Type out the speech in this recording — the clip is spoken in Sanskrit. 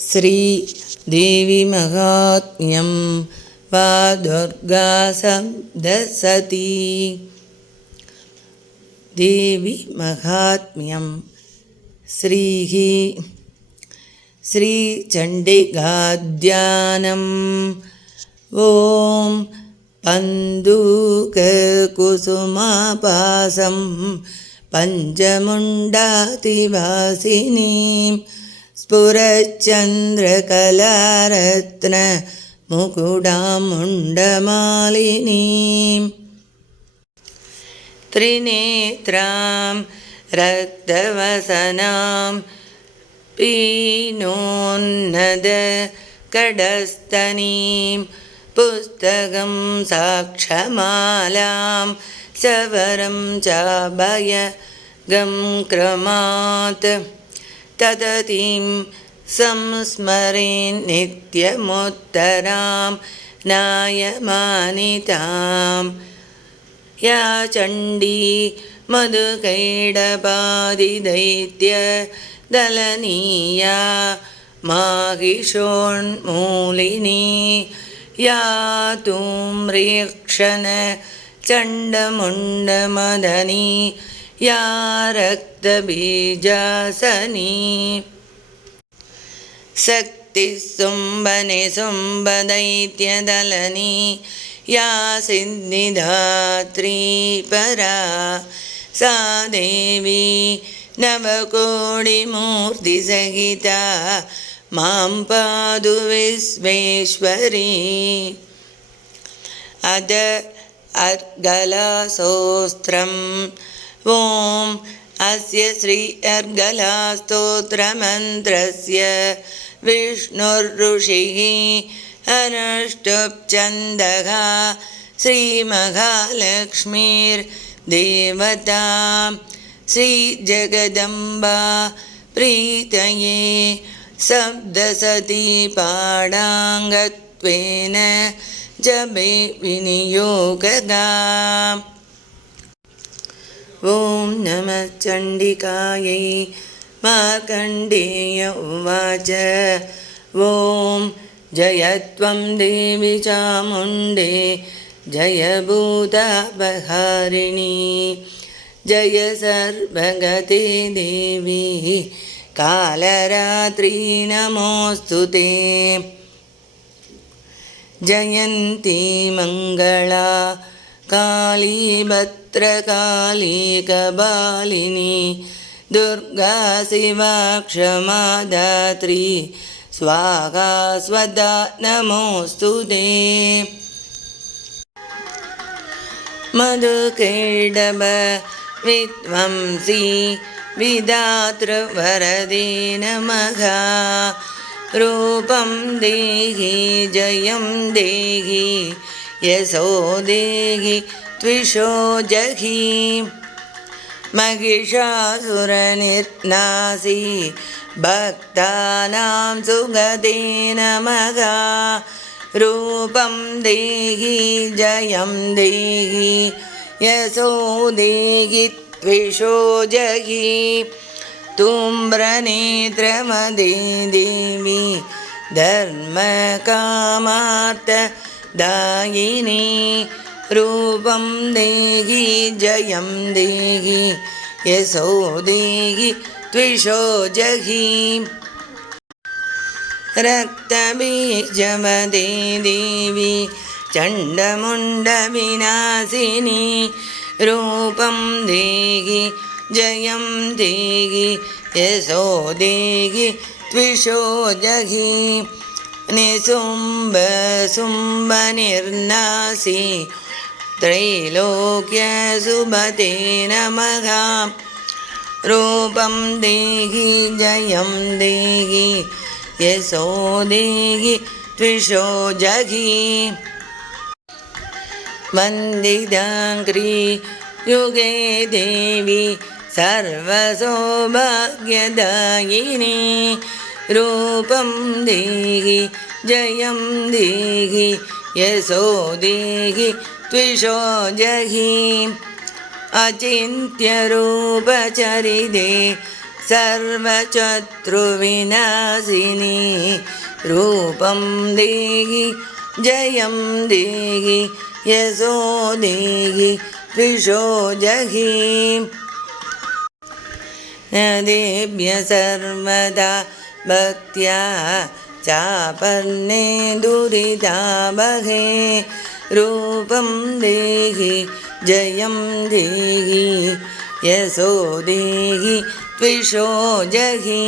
श्रीदेवी महात्म्यं वा दुर्गासप्तशती। देवी महात्म्यं श्रीः श्रीचण्डिकाध्यानम्। ॐ पन्दुककुसुमापासं पञ्चमुण्डातिवासिनीं स्फुरच्चन्द्रकलारत्नमुकुडामुण्डमालिनीं त्रिनेत्रां रक्तवसनां पीनोन्नदकटस्थनीं पुस्तकं साक्षमालां सवरं चाभयगं क्रमात् तदतीं संस्मरेन् नित्यमुत्तरां नायमानितां। या चण्डी मधुकैडपादिदैत्यदलनीया माहिषोन्मूलिनी या धूम्रेक्षणचण्डमुण्डमदनी या रक्तबीजासनी शक्तिस्सुम्बनिसुम्बदैत्यदलनी या सिद्धिदात्री परा सा देवी नवकोटिमूर्तिसहिता मां पातु विश्वेश्वरी। अद अर्गलास्तोत्रम्। ॐ अस्य श्री अर्गलास्तोत्रमन्त्रस्य विष्णुर्ऋषिः अनुष्टुप् श्रीमहालक्ष्मीर्देवता श्रीजगदम्बा प्रीतये सप्तशती पाडाङ्गत्वेन जपे विनियोगदा। ॐ नमः चण्डिकायै। मार्कण्डेय उवाच ॐ जय त्वं देवी चामुण्डे जय भूतापहारिणी जय सर्वगते देवी कालरात्रि नमोऽस्तु ते। जयन्ती मङ्गला काली भद्रकाली कपालिनी दुर्गा शिवा क्षमा दात्री स्वाहा स्वधा नमोऽस्तु ते। मधुकैटभ विध्वंसी विधातृवरदे नमः। रूपं देहि जयं देहि यशो देहि त्विषो जहि। महिषासुरनिर्नासी भक्तानां सुगते नमः। रूपं देहि जयं देहि यशो देहि त्विषो जहि। तुम्ब्रनेत्रमदे देवी धर्मकामार्थदायिनी रूपं देहि जयं देहि यशो देहि त्विषो जहि। रक्तबीजमदे देवी चण्डमुण्डविनाशिनी रूपं देहि जयं देहि यशो देहि त्विषो जहि। निशुम्भशुम्भनिर्नाशी त्रैलोक्यशुभते नमः। रूपं देहि जयं देहि यशो देहि त्विषो जहि। वन्दिताङ्घ्रि युगे देवी सर्वसौभाग्यदायिनी रूपं देहि जयं देहि यशो देहि त्विषो जहि। अचिन्त्यरूपचरिते सर्वशत्रुविनाशिनी रूपं देहि जयं देहि यशो देहि त्विषो जहि नदेभ्य सर्वदा भक्त्या चापन्ने दुरितावहे रूपं देहि जयं देहि यशो देहि त्विषो जहि।